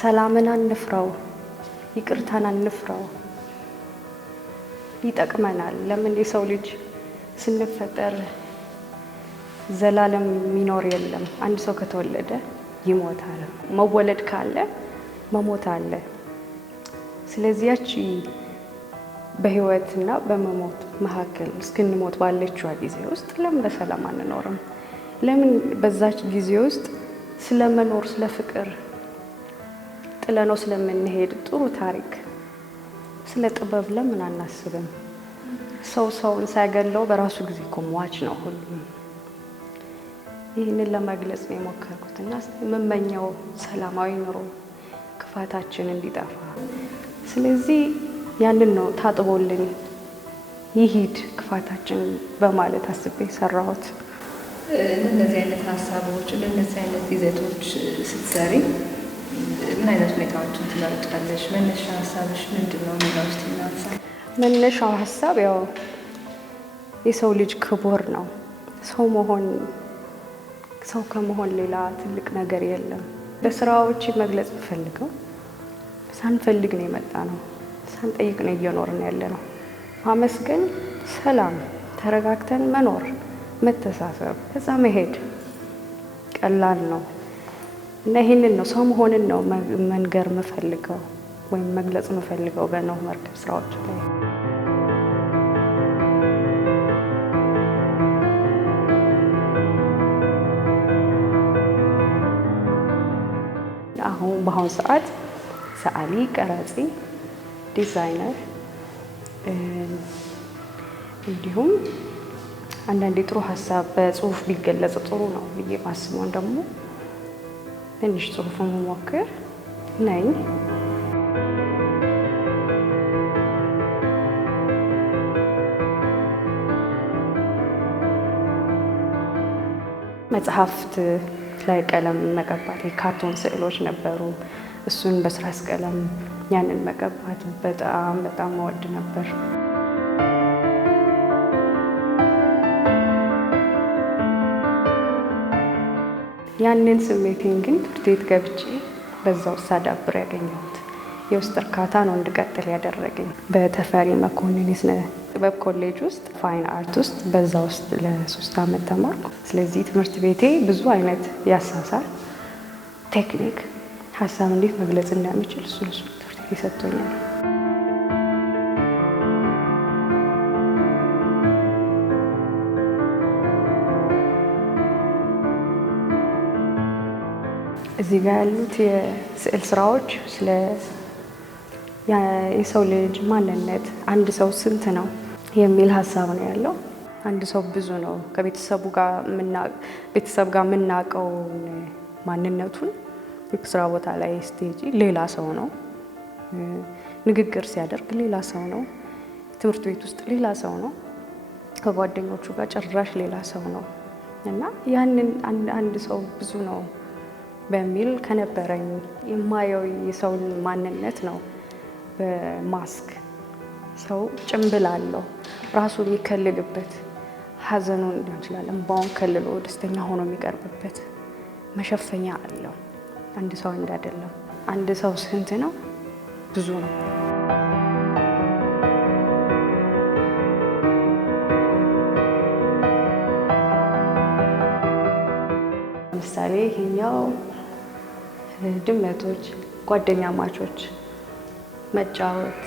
ሰላምን አንፍራው፣ ይቅርታን አንፍራው። ይጠቅመናል። ለምን የሰው ልጅ ስንፈጠር ዘላለም የሚኖር የለም። አንድ ሰው ከተወለደ ይሞታል። መወለድ ካለ መሞት አለ። ስለዚህ ያቺ በህይወትና በመሞት መካከል እስክንሞት ባለችው ጊዜ ውስጥ ለምን በሰላም አንኖርም? ለምን በዛች ጊዜ ውስጥ ስለመኖር ስለ ፍቅር ጥለነው ስለምንሄድ ጥሩ ታሪክ ስለ ጥበብ ለምን አናስብም? ሰውን ሳይገለው በራሱ ጊዜ እኮ ሟች ነው ሁሉም። ይህንን ለመግለጽ ነው የሞከርኩት እና የምመኘው ሰላማዊ ኑሮ ክፋታችን እንዲጠፋ። ስለዚህ ያንን ነው ታጥቦልን ይሂድ ክፋታችን በማለት አስቤ ሰራሁት። እንደዚህ አይነት ሀሳቦች እንደዚህ አይነት ይዘቶች ስትሰሪ ምን አይነት ሁኔታዎችን ትመርጫለሽ? መነሻ ሀሳብሽ ምንድን ነው? መነሻው ሀሳብ ያው የሰው ልጅ ክቡር ነው። ሰው ከመሆን ሌላ ትልቅ ነገር የለም። በስራዎች መግለጽ ፈልገው ሳንፈልግ ነው የመጣ ነው። ሳንጠይቅ ነው እየኖርን ያለ ነው። ማመስገን፣ ሰላም፣ ተረጋግተን መኖር፣ መተሳሰብ፣ ከዛ መሄድ ቀላል ነው እና ይህንን ነው ሰው መሆንን ነው መንገር የምፈልገው ወይም መግለጽ የምፈልገው በኖህ መርከብ ስራዎች ላይ። በአሁኑ ሰዓት ሰዓሊ፣ ቀራጺ፣ ዲዛይነር እንዲሁም አንዳንዴ ጥሩ ሀሳብ በጽሁፍ ቢገለጽ ጥሩ ነው ብዬ ማስበውን ደግሞ ትንሽ ጽሁፍ መሞክር ነኝ። መጽሐፍት ላይ ቀለም መቀባት፣ የካርቶን ስዕሎች ነበሩ። እሱን በስራስ ቀለም ያንን መቀባት በጣም እወድ ነበር። ያንን ስሜቴን ግን ትምህርት ቤት ገብቼ በዛው ሳዳብር ያገኘሁት የውስጥ እርካታ ነው እንድቀጥል ያደረገኝ። በተፈሪ መኮንን የስነ ጥበብ ኮሌጅ ውስጥ ፋይን አርት ውስጥ በዛ ውስጥ ለ3 ዓመት ተማርኩ። ስለዚህ ትምህርት ቤቴ ብዙ አይነት ያሳሳል ቴክኒክ ሀሳብ እንዴት መግለጽ እንደምችል እሱ ትምህርት ቤት ሰጥቶኛል። እዚህ ጋር ያሉት የስዕል ስራዎች ስለ የሰው ልጅ ማንነት፣ አንድ ሰው ስንት ነው የሚል ሀሳብ ነው ያለው። አንድ ሰው ብዙ ነው። ከቤተሰብ ጋር የምናውቀው ማንነቱን ስራ ቦታ ላይ ስቴጂ ሌላ ሰው ነው። ንግግር ሲያደርግ ሌላ ሰው ነው። ትምህርት ቤት ውስጥ ሌላ ሰው ነው። ከጓደኞቹ ጋር ጭራሽ ሌላ ሰው ነው እና ያንን አንድ ሰው ብዙ ነው በሚል ከነበረኝ የማየው የሰውን ማንነት ነው። በማስክ ሰው ጭንብል አለው ራሱ የሚከልልበት፣ ሀዘኑን ሊሆን ይችላል እንባውን ከልሎ ደስተኛ ሆኖ የሚቀርብበት መሸፈኛ አለው። አንድ ሰው እንዳይደለም። አንድ ሰው ስንት ነው? ብዙ ነው። ለምሳሌ ይሄኛው ድመቶች ጓደኛ ማቾች መጫወት፣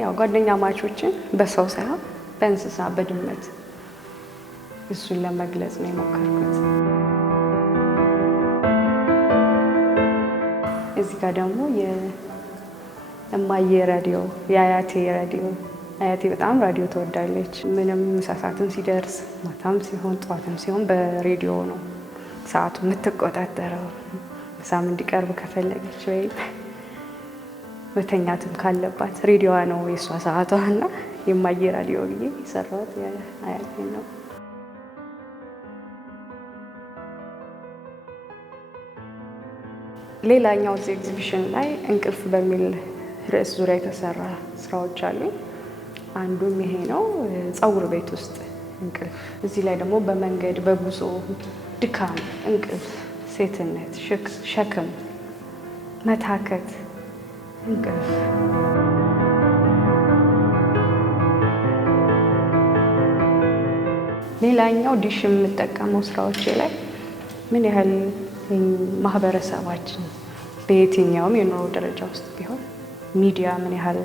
ያው ጓደኛ ማቾችን በሰው ሳይሆን በእንስሳ በድመት እሱን ለመግለጽ ነው የሞከርኩት። እዚህ ጋር ደግሞ የእማዬ ራዲዮ፣ የአያቴ ራዲዮ። አያቴ በጣም ራዲዮ ትወዳለች። ምንም ሰዓትም ሲደርስ ማታም ሲሆን ጠዋትም ሲሆን በሬዲዮ ነው ሰዓቱ የምትቆጣጠረው። ሳም እንዲቀርብ ከፈለገች ወይ መተኛትም ካለባት ሬዲዮዋ ነው የእሷ ሰዓቷ እና የእማዬ ራዲዮ ብዬ የሰራሁት አያቴ ነው። ሌላኛው እዚህ ኤግዚቢሽን ላይ እንቅልፍ በሚል ርዕስ ዙሪያ የተሰራ ስራዎች አሉ። አንዱም ይሄ ነው፣ ፀጉር ቤት ውስጥ እንቅልፍ። እዚህ ላይ ደግሞ በመንገድ በጉዞ ድካም፣ እንቅልፍ፣ ሴትነት፣ ሸክም መታከት፣ እንቅልፍ። ሌላኛው ዲሽ የምጠቀመው ስራዎቼ ላይ ምን ያህል ማህበረሰባችን በየትኛውም የኑሮ ደረጃ ውስጥ ቢሆን ሚዲያ ምን ያህል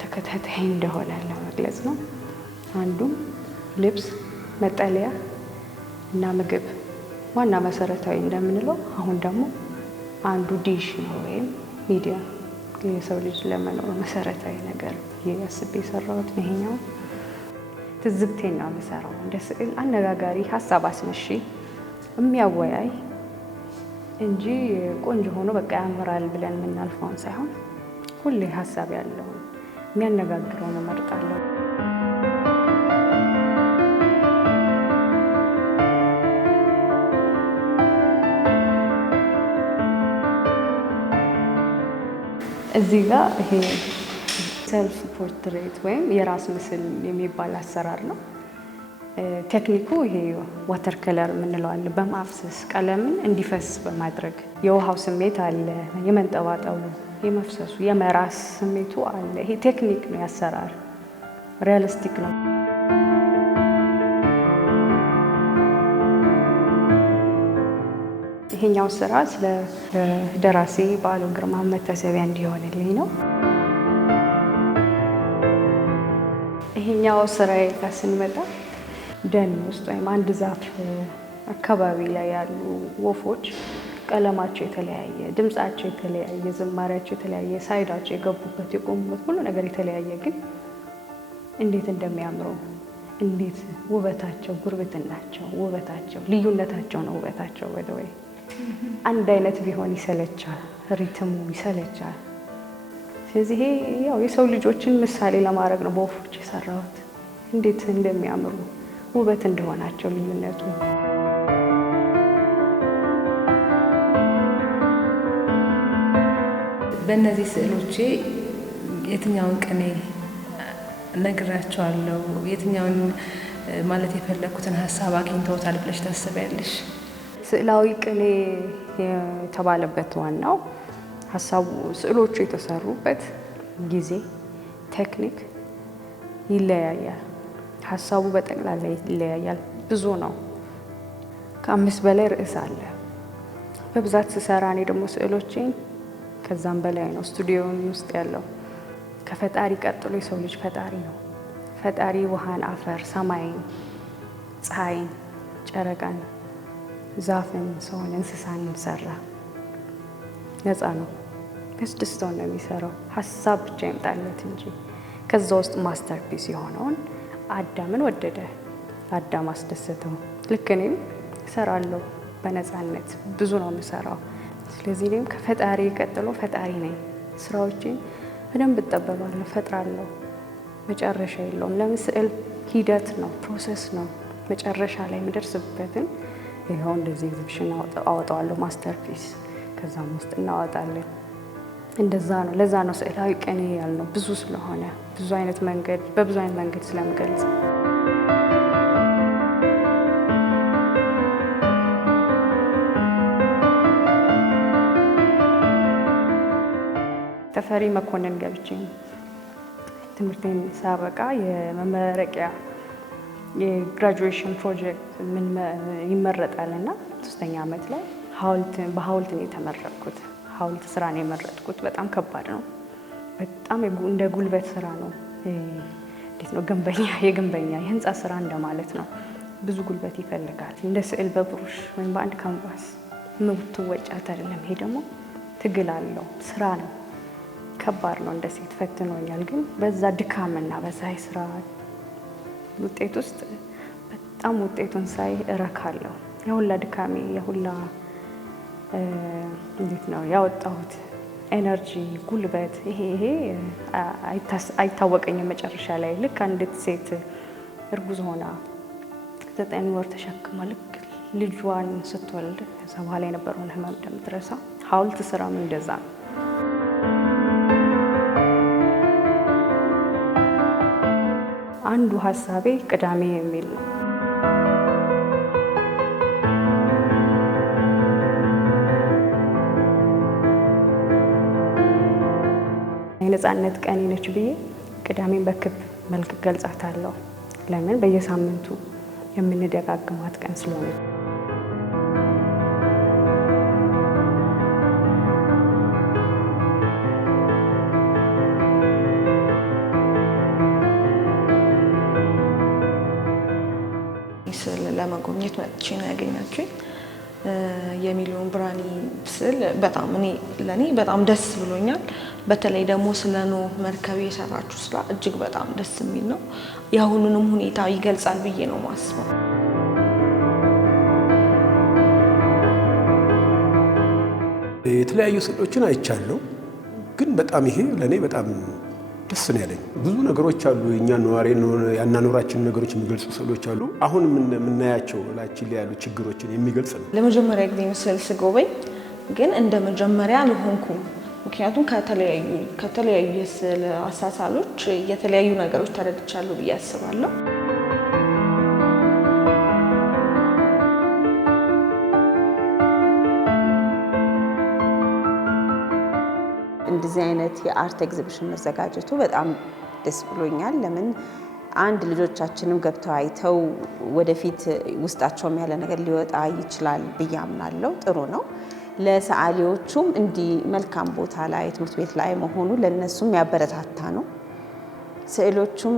ተከታታይ እንደሆነ ለመግለጽ ነው። አንዱም ልብስ፣ መጠለያ እና ምግብ ዋና መሰረታዊ እንደምንለው፣ አሁን ደግሞ አንዱ ዲሽ ነው ወይም ሚዲያ የሰው ልጅ ለመኖር መሰረታዊ ነገር አስቤ የሰራሁት ነው። ይሄኛው ትዝብቴን ነው የምሰራው። እንደ ስዕል አነጋጋሪ፣ ሀሳብ አስነሺ፣ የሚያወያይ እንጂ ቆንጆ ሆኖ በቃ ያምራል ብለን የምናልፈውን ሳይሆን ሁሌ ሀሳብ ያለውን የሚያነጋግረውን እመርጣለሁ። እዚህ ጋር ይሄ ሰልፍ ፖርትሬት ወይም የራስ ምስል የሚባል አሰራር ነው። ቴክኒኩ ይሄ ዋተር ከለር የምንለው አለ። በማፍሰስ ቀለምን እንዲፈስ በማድረግ የውሃው ስሜት አለ፣ የመንጠባጠቡ፣ የመፍሰሱ፣ የመራስ ስሜቱ አለ። ይሄ ቴክኒክ ነው፣ ያሰራር ሪያሊስቲክ ነው። ይሄኛው ስራ ስለ ደራሲ በዓሉ ግርማ መታሰቢያ እንዲሆንልኝ ነው። ይሄኛው ስራዬ ጋር ስንመጣ ደን ውስጥ ወይም አንድ ዛፍ አካባቢ ላይ ያሉ ወፎች ቀለማቸው የተለያየ፣ ድምጻቸው የተለያየ፣ ዝማሬያቸው የተለያየ፣ ሳይዳቸው የገቡበት የቆሙበት ሁሉ ነገር የተለያየ፣ ግን እንዴት እንደሚያምሩ እንዴት ውበታቸው፣ ጉርብትናቸው ውበታቸው፣ ልዩነታቸው ነው ውበታቸው። ወይ አንድ አይነት ቢሆን ይሰለቻል፣ ሪትሙ ይሰለቻል። ስለዚህ ያው የሰው ልጆችን ምሳሌ ለማድረግ ነው በወፎች የሰራሁት፣ እንዴት እንደሚያምሩ ውበት እንደሆናቸው ልዩነቱ። በእነዚህ ስዕሎቼ የትኛውን ቅኔ ነግራቸዋለሁ? የትኛውን ማለት የፈለኩትን ሀሳብ አግኝተውታል ብለሽ ታስቢያለሽ? ስዕላዊ ቅኔ የተባለበት ዋናው ሀሳቡ ስዕሎቹ የተሰሩበት ጊዜ፣ ቴክኒክ ይለያያል። ሀሳቡ በጠቅላላ ይለያያል። ብዙ ነው፣ ከ5 በላይ ርዕስ አለ። በብዛት ስሰራ እኔ ደግሞ ስዕሎቼን ከዛም በላይ ነው ስቱዲዮን ውስጥ ያለው። ከፈጣሪ ቀጥሎ የሰው ልጅ ፈጣሪ ነው። ፈጣሪ ውሃን፣ አፈር፣ ሰማይን፣ ፀሐይን፣ ጨረቃን፣ ዛፍን፣ ሰውን፣ እንስሳን ሰራ። ነፃ ነው፣ ያስደስተው ነው የሚሰራው። ሀሳብ ብቻ ይምጣለት እንጂ። ከዛ ውስጥ ማስተርፒስ የሆነውን አዳምን ወደደ፣ አዳም አስደሰተው። ልክ እኔም እሰራለሁ በነፃነት፣ ብዙ ነው የምሰራው። ስለዚህ እኔም ከፈጣሪ ቀጥሎ ፈጣሪ ነኝ። ስራዎቼን በደንብ እጠበባለሁ፣ ፈጥራለሁ። መጨረሻ የለውም። ለምን? ስዕል ሂደት ነው፣ ፕሮሰስ ነው። መጨረሻ ላይ የምደርስበትን ይኸው እንደዚህ ኤግዚቢሽን አወጣዋለሁ፣ ማስተርፒስ። ከዛም ውስጥ እናወጣለን። እንደዛ ነው። ለዛ ነው ስዕላዊ ቅኔ ያልነው፣ ብዙ ስለሆነ ብዙ አይነት መንገድ፣ በብዙ አይነት መንገድ ስለምገልጽ። ተፈሪ መኮንን ገብቼ ትምህርቴን ሳበቃ የመመረቂያ የግራጁዌሽን ፕሮጀክት ምን ይመረጣል እና 3ኛ ዓመት ላይ በሐውልት ነው የተመረቅኩት። ሐውልት ስራ ነው የመረጥኩት። በጣም ከባድ ነው። በጣም እንደ ጉልበት ስራ ነው። እንዴት ነው የግንበኛ የህንፃ ስራ እንደማለት ነው። ብዙ ጉልበት ይፈልጋል። እንደ ስዕል በብሩሽ ወይም በአንድ ካንቫስ የምትወጫት አይደለም። ይሄ ደግሞ ትግል አለው፣ ስራ ነው። ከባድ ነው። እንደ ሴት ፈትኖኛል። ግን በዛ ድካምና በዛ የስራ ውጤት ውስጥ በጣም ውጤቱን ሳይ እረካለሁ። የሁላ ድካሜ የሁላ እንዴት ነው ያወጣሁት ኤነርጂ፣ ጉልበት ይሄ አይታወቀኝም። መጨረሻ ላይ ልክ አንዲት ሴት እርጉዝ ሆና 9 ወር ተሸክማ ልክ ልጇን ስትወልድ ከዛ በኋላ የነበረውን ህመም እንደምትረሳ ሐውልት ስራም እንደዛ ነው። አንዱ ሀሳቤ ቅዳሜ የሚል ነው። የነፃነት ቀኔ ነች ብዬ ቅዳሜን በክብ መልክ ገልጻታለሁ። ለምን በየሳምንቱ የምንደጋግማት ቀን ስለሆነ። ስዕል ለመጎብኘት መጥቼ ነው ያገኛችሁኝ። የሚሊዮን ብርሃኔ ስዕል በጣም ለኔ በጣም ደስ ብሎኛል። በተለይ ደግሞ ስለ ኖህ መርከብ የሰራችሁ ስራ እጅግ በጣም ደስ የሚል ነው። የአሁኑንም ሁኔታ ይገልጻል ብዬ ነው ማስበው። የተለያዩ ስዕሎችን አይቻለሁ፣ ግን በጣም ይሄ ለኔ በጣም ደስ ነው ያለኝ። ብዙ ነገሮች አሉ፣ የኛ ነዋሪ ያናኖራችን ነገሮች የሚገልጹ ስዕሎች አሉ። አሁን የምናያቸው ላችን ላይ ያሉ ችግሮችን የሚገልጽ ነው። ለመጀመሪያ ጊዜ ምስል ስጎበኝ ግን እንደ መጀመሪያ አልሆንኩም። ምክንያቱም ከተለያዩ የስዕል አሳሳሎች የተለያዩ ነገሮች ተረድቻለሁ ብዬ አስባለሁ። እንደዚህ አይነት የአርት ኤግዚቢሽን መዘጋጀቱ በጣም ደስ ብሎኛል። ለምን አንድ ልጆቻችንም ገብተው አይተው ወደፊት ውስጣቸውም ያለ ነገር ሊወጣ ይችላል ብዬ አምናለሁ። ጥሩ ነው። ለሰዓሊዎቹም እንዲህ መልካም ቦታ ላይ ትምህርት ቤት ላይ መሆኑ ለነሱም ያበረታታ ነው። ስዕሎቹም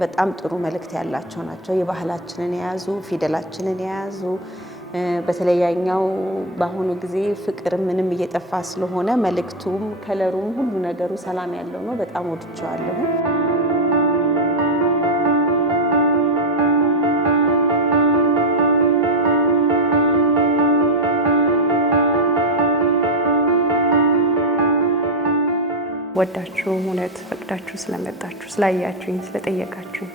በጣም ጥሩ መልእክት ያላቸው ናቸው። የባህላችንን የያዙ ፊደላችንን የያዙ በተለያኛው በአሁኑ ጊዜ ፍቅር ምንም እየጠፋ ስለሆነ መልእክቱም ከለሩም ሁሉ ነገሩ ሰላም ያለው ነው። በጣም ወድጄዋለሁ። ወዳችሁ እውነት ፈቅዳችሁ ስለመጣችሁ ስላያችሁኝ ስለጠየቃችሁኝ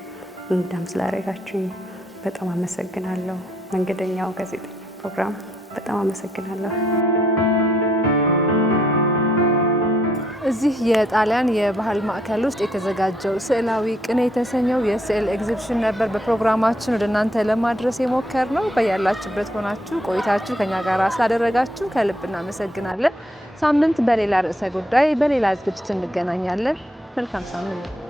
እንዳም ስላደረጋችሁኝ በጣም አመሰግናለሁ። መንገደኛው ጋዜጠኛ ፕሮግራም በጣም አመሰግናለሁ። እዚህ የጣሊያን የባህል ማዕከል ውስጥ የተዘጋጀው ስዕላዊ ቅኔ የተሰኘው የስዕል ኤግዚቢሽን ነበር በፕሮግራማችን ወደ እናንተ ለማድረስ የሞከርነው። በያላችሁበት ሆናችሁ ቆይታችሁ ከኛ ጋር ስላደረጋችሁ ከልብ እናመሰግናለን። ሳምንት በሌላ ርዕሰ ጉዳይ በሌላ ዝግጅት እንገናኛለን። መልካም ሳምንት።